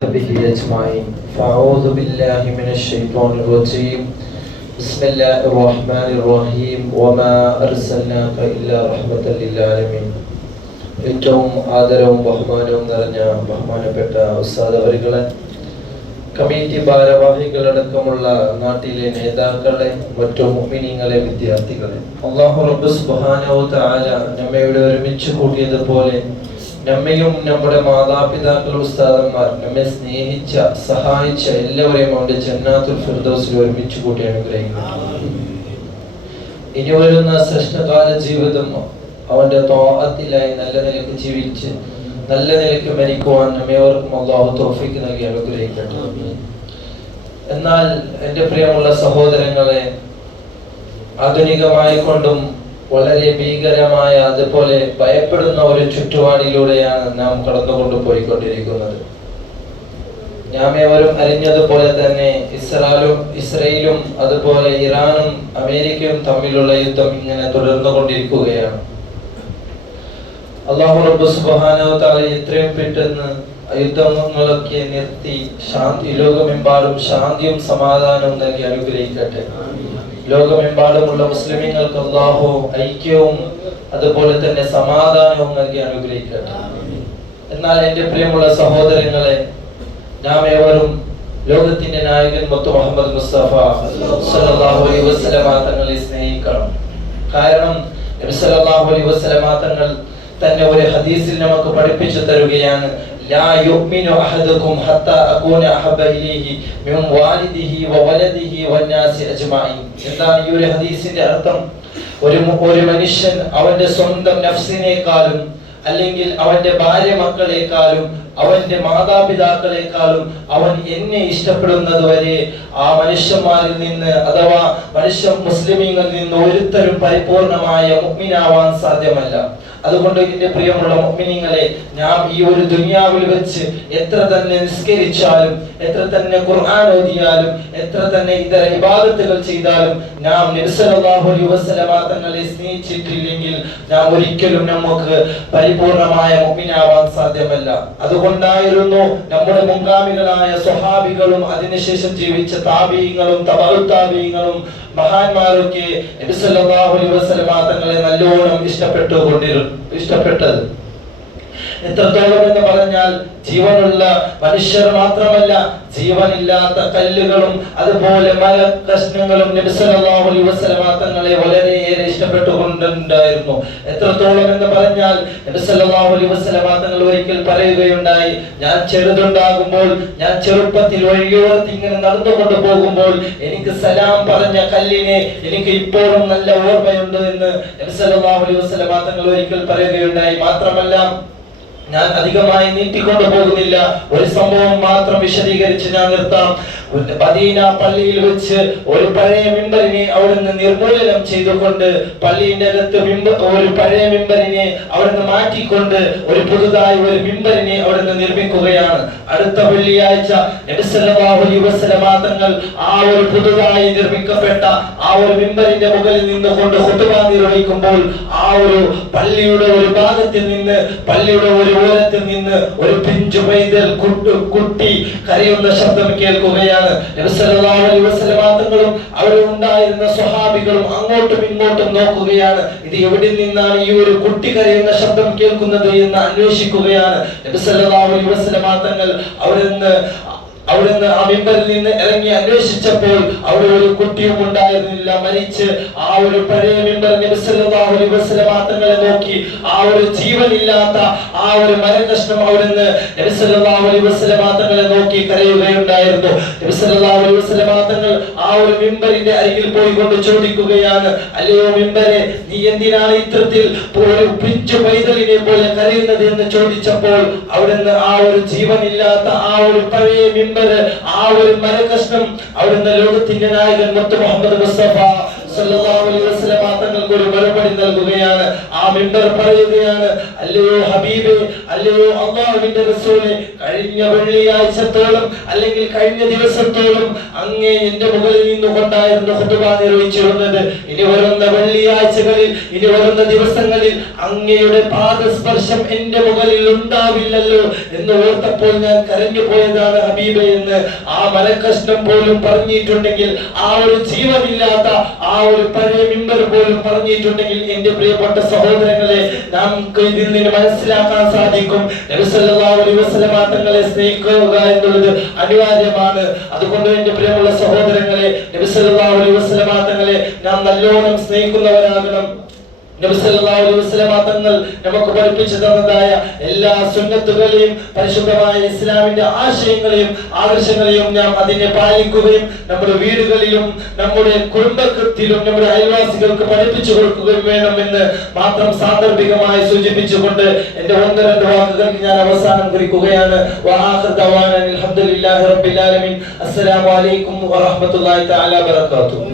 به أجمعين فأعوذ بالله من الشيطان الرجيم بسم الله الرحمن الرحيم وما أرسلناك إلا رحمة للعالمين. ഏറ്റവും ആദരവും ബഹുമാനവും നിറഞ്ഞ ബഹുമാനപ്പെട്ട ഉസ്താദ് അവരുകളെ, കമ്മിറ്റി ഭാരവാഹികളടക്കമുള്ള നാട്ടിലെ നേതാക്കളെ, മറ്റു മുഅ്മിനീങ്ങളെ, വിദ്യാർത്ഥികളെ, അല്ലാഹു റബ്ബ് സുബ്ഹാനഹു വ തആല നമ്മെ ഇവിടെ ഒരുമിച്ച് കൂട്ടിയതുപോലെ നമ്മയും നമ്മുടെ മാതാപിതാക്കൾ, ഉസ്താദന്മാർ, നമ്മെ സ്നേഹിച്ച സഹായിച്ച എല്ലാവരെയും അവന്റെ ജന്നാത്തുൽ ഫിർദൗസിൽ ഒരുമിച്ച് കൂട്ടി അനുഗ്രഹിക്കട്ടെ. ഇനി വരുന്ന ശ്രേഷ്ഠകാല ജീവിതം അവന്റെ ത്വാഅത്തിലായി നല്ല നിലയ്ക്ക് ജീവിച്ച് നല്ല നിലയ്ക്ക് മരിക്കുവാൻ നമ്മേവർക്കും അല്ലാഹു തൗഫീഖ് നൽകി അനുഗ്രഹിക്കട്ടെ. എന്നാൽ എൻ്റെ പ്രിയമുള്ള സഹോദരങ്ങളെ, ആധുനികമായി കൊണ്ടും വളരെ ഭീകരമായ, അതുപോലെ ഭയപ്പെടുന്ന ഒരു ചുറ്റുപാടിലൂടെയാണ് നാം കടന്നുകൊണ്ട് പോയിക്കൊണ്ടിരിക്കുന്നത്. നാം ഏവരും അറിഞ്ഞതുപോലെ തന്നെ ഇസ്രായേലും അതുപോലെ ഇറാനും അമേരിക്കയും തമ്മിലുള്ള യുദ്ധം ഇങ്ങനെ തുടർന്നുകൊണ്ടിരിക്കുകയാണ്. അല്ലാഹു റബ്ബ് സുബ്ഹാനഹു വ തആല എത്രയും പെട്ടെന്ന് യുദ്ധങ്ങളൊക്കെ നിർത്തി ലോകമെമ്പാടും ശാന്തിയും സമാധാനവും നൽകി അനുഗ്രഹിക്കട്ടെ. ലോകമെമ്പാടുമുള്ള മുസ്ലിമീങ്ങൾക്ക് അല്ലാഹു ഐക്യവും അതുപോലെ തന്നെ സമാധാനവും നൽകി അനുഗ്രഹിക്കട്ടെ. എന്നാൽ എൻ്റെ പ്രിയമുള്ള സഹോദരങ്ങളെ, നാം ഏവരും ലോകത്തിന്റെ നായകൻ മുത്ത് മുഹമ്മദ് മുസ്തഫ സല്ലല്ലാഹു അലൈഹി വസല്ലമ തങ്ങളെ സ്നേഹിക്കണം. കാരണം നബി സല്ലല്ലാഹു അലൈഹി വസല്ലമ തങ്ങൾ തന്നെ ഒരു ഹദീസിൽ നമുക്ക് പഠിപ്പിച്ചു തരുകയാണ്, ലാ യുഅ്മിനു അഹദുകും ഹത്താ അകൂന അഹബ്ബ ഇലൈഹി മിൻ വാലിദിഹി വവലദിഹി വന്നാസി അജ്മഈൻ. എന്താണ് ഈ ഒരു ഹദീസിന്റെ അർത്ഥം? ഒരു മനുഷ്യൻ അവന്റെ സ്വന്തം നഫ്സിനേക്കാളും അല്ലെങ്കിൽ അവന്റെ ഭാര്യ മക്കളെക്കാളും അവന്റെ മാതാപിതാക്കളെക്കാളും അവൻ എന്നെ ഇഷ്ടപ്പെടുന്നത് വരെ ആ മനുഷ്യന്മാരിൽ നിന്ന് അഥവാ മുസ്ലിമീങ്ങളിൽ നിന്ന് ഒരുത്തരും പരിപൂർണമായ മുഅ്മിനാവാൻ സാധ്യമല്ല. അതുകൊണ്ട് എന്റെ പ്രിയമുള്ള മുഅ്മിനീങ്ങളെ, നാം ഈ ഒരു ദുനിയാവിൽ വെച്ച് എത്ര തന്നെ നിസ്കരിച്ചാലും, എത്ര തന്നെ ഖുർആൻ ഓതിയാലും, എത്ര തന്നെ ഇതര ഇബാദത്തുകൾ ചെയ്താലും നാം നബി സല്ലല്ലാഹു അലൈഹി വസല്ലമ തങ്ങളെ സ്നേഹിച്ചിട്ടില്ലെങ്കിൽ നാം ഒരിക്കലും നമുക്ക് പരിപൂർണമായ മുഅ്മിനാവാൻ സാധ്യമല്ല. അതുകൊണ്ടായിരുന്നു നമ്മുടെ മുൻഗാമികളായ സ്വഹാബികളും അതിനുശേഷം ജീവിച്ച താബീഈങ്ങളും തബഉ താബീഈങ്ങളും മഹാന്മാരൊക്കെ നബി സല്ലല്ലാഹു അലൈഹി വസല്ലമ തങ്ങളെ നല്ലോണം ഇഷ്ടപ്പെട്ടത്. എത്രത്തോളം എന്ന് പറഞ്ഞാൽ ജീവനുള്ള മനുഷ്യർ മാത്രമല്ല, ജീവനില്ലാത്ത കല്ലുകളും അതുപോലെ മല കഷ്ണങ്ങളും നബി സല്ലല്ലാഹു അലൈഹി വസല്ലമ തങ്ങളെ വളരെയേറെ ഇഷ്ടപ്പെട്ടുകൊണ്ടുണ്ടായിരുന്നു. എത്രത്തോളം എന്ന് പറഞ്ഞാൽ നബി സല്ലല്ലാഹു അലൈഹി വസല്ലമ തങ്ങൾ ഒരിക്കൽ പറയുകയുണ്ടായി, ഞാൻ ചെറുതുണ്ടാകുമ്പോൾ, ഞാൻ ചെറുപ്പത്തിൽ വഴിയോരത്ത് ഇങ്ങനെ നടന്നുകൊണ്ട് പോകുമ്പോൾ എനിക്ക് സലാം പറഞ്ഞ കല്ലിനെ എനിക്ക് ഇപ്പോഴും നല്ല ഓർമ്മയുണ്ട് എന്ന് നബി സല്ലല്ലാഹു അലൈഹി വസല്ലമ തങ്ങൾ ഒരിക്കൽ പറയുകയുണ്ടായി. മാത്രമല്ല, ഞാൻ അധികമായി നീട്ടിക്കൊണ്ടു പോകുന്നില്ല, ഒരു സംഭവം മാത്രം വിശദീകരിച്ച് ഞാൻ നിർത്താം. മദീന പള്ളിയിൽ വെച്ച് ഒരു പഴയ മിമ്പറിനെ അവിടുന്ന് നിർമൂലനം ചെയ്തുകൊണ്ട് പള്ളിയുടെ അകത്ത് ഒരു പഴയ മിമ്പറിനെ അവിടുന്ന് മാറ്റിക്കൊണ്ട് ഒരു പുതുതായി ഒരു മിമ്പറിനെ അവിടുന്ന് നിർമ്മിക്കുകയാണ്. അടുത്ത വെള്ളിയാഴ്ച നബി സല്ലല്ലാഹു അലൈഹി വസല്ലമ തങ്ങൾ ആ ഒരു പുതുതായി നിർമ്മിക്കപ്പെട്ട ആ ഒരു മിമ്പറിന്റെ മുകളിൽ നിന്നുകൊണ്ട് ഖുതുബ നിർവഹിക്കുമ്പോൾ ആ ഒരു പള്ളിയുടെ ഒരു ഭാഗത്തിൽ നിന്ന്, പള്ളിയുടെ ഒരു ഓരത്തിൽ നിന്ന് ഒരു പിഞ്ചു പൈതൽ കുട്ടി കരയുന്ന ശബ്ദം കേൾക്കുകയാണ്. നബി സല്ലല്ലാഹു അലൈഹി വസല്ലമ തങ്ങളും അവിടെ ഉണ്ടായിരുന്ന സ്വഹാബികളും അങ്ങോട്ടും ഇങ്ങോട്ടും നോക്കുകയാണ്, ഇത് എവിടെ നിന്നാണ് ഈ ഒരു കുട്ടി കരയുന്ന ശബ്ദം കേൾക്കുന്നത് എന്ന് അന്വേഷിക്കുകയാണ്. നബി സല്ലല്ലാഹു അലൈഹി വസല്ലമ തങ്ങൾ അവിടുന്ന് ആ മിമ്പറിൽ നിന്ന് ഇറങ്ങി അന്വേഷിച്ചപ്പോൾ അവിടെ ഒരു കുട്ടിയും ഉണ്ടായിരുന്നില്ല, മരിച്ച് ആ ഒരു പഴയ മിമ്പർ നബി സല്ലല്ലാഹു അലൈഹി വസല്ലമ തങ്ങളെ നോക്കി ആ ഒരു ജീവനില്ലാത്ത ആ ഒരു മരകഷ്ണം അവിടുന്ന് നബി സല്ലല്ലാഹു അലൈഹി വസല്ലമ തങ്ങളെ നോക്കി കരയുകയുണ്ടായിരുന്നു. നബി സല്ലല്ലാഹു അലൈഹി വസല്ലമ തങ്ങൾ ആ ഒരു മിമ്പറിന്റെ അരികിൽ പോയി കൊണ്ട് ചോദിക്കുകയാണ്, അല്ലയോ മിമ്പരെ, നീ എന്തിനാണ് ഇത്തരത്തിൽ ഒരു പിഞ്ചു പൈതലിനെ പോലെ കരയുന്നത് എന്ന് ചോദിച്ചപ്പോൾ അവിടുന്ന് ആ ഒരു ജീവനില്ലാത്ത ആ ഒരു പഴയ മിമ്പർ, ആ ഒരു മരകഷ്ണം അവിടുന്ന് ലോകത്തിന്റെ നായകൻ മുത്ത് മുഹമ്മദ് മുസ്തഫ സല്ലല്ലാഹു അലൈഹി വസല്ലമ തങ്ങൾക്ക് ഒരു മറുപടി നൽകുകയാണ്. ആ മിമ്പർ പറയുകയാണ്, അല്ലയോ ഹബീബേ, അല്ലയോ അല്ലാഹുവിന്റെ റസൂലേ, കഴിഞ്ഞ വെള്ളിയാഴ്ചത്തോളം അല്ലെങ്കിൽ കഴിഞ്ഞ ദിവസത്തോളം അങ്ങേ എന്റെ മുകളിൽ നിന്നുകൊണ്ടായിരുന്നു ഖുതുബ നിർവഹിച്ചിരുന്നത്. ഇനി വരുന്ന വെള്ളിയാഴ്ചകളിൽ, ഇനി വരുന്ന ദിവസങ്ങളിൽ അങ്ങയുടെ പാദസ്പർശം എന്റെ മുകളിൽ ഉണ്ടാവില്ലല്ലോ എന്ന് ഓർത്തപ്പോൾ ഞാൻ കരഞ്ഞു പോയതാണ് ഹബീബേ എന്ന് ആ മരക്കഷ്ണം പോലും പറഞ്ഞിട്ടുണ്ടെങ്കിൽ, ആ ഒരു ജീവനില്ലാത്ത ആ ഒരു പഴയ മിമ്പർ പോലും പറഞ്ഞിട്ടുണ്ടെങ്കിൽ, എന്റെ പ്രിയപ്പെട്ട സഹോദരങ്ങളെ, നമുക്ക് ഇതിൽ നിന്ന് മനസ്സിലാക്കാൻ സാധിക്കും നബി സല്ലല്ലാഹു അലൈഹി വസല്ലം തങ്ങളെ സ്നേഹിക്കുക എന്നുള്ളത് അനിവാര്യമാണ്. അതുകൊണ്ട് എന്റെ പ്രിയമുള്ള സഹോദരങ്ങളെ, നബി സല്ലല്ലാഹു അലൈഹി വസല്ലം തങ്ങളെ നാം നല്ലോണം സ്നേഹിക്കുന്നവരാകണം. നബി സല്ലല്ലാഹു അലൈഹി വസല്ലം തങ്ങൾ നമുക്ക് പഠിപ്പിച്ചു തന്നതായ എല്ലാ സുന്നത്തുകളെയും പരിശുദ്ധമായ ഇസ്ലാമിന്റെ ആശയങ്ങളെയും ആദർശങ്ങളെയും നാം അതിനെ പാലിക്കുകയും നമ്മുടെ വീടുകളിലും നമ്മുടെ കുടുംബത്തിലും നമ്മുടെ അയൽവാസികൾക്ക് പഠിപ്പിച്ചു കൊടുക്കുകയും വേണമെന്ന് മാത്രം സാന്ദർഭികമായി സൂചിപ്പിച്ചുകൊണ്ട് എന്റെ 1-2 വാക്കുകൾക്ക് ഞാൻ അവസാനം കുറിക്കുകയാണ്. വആഖിറു ദഅവാനാ അൽഹംദുലില്ലാഹി റബ്ബിൽ ആലമീൻ. അസ്സലാമു അലൈക്കും വറഹ്മത്തുള്ളാഹി തആല വബറകാതുഹു.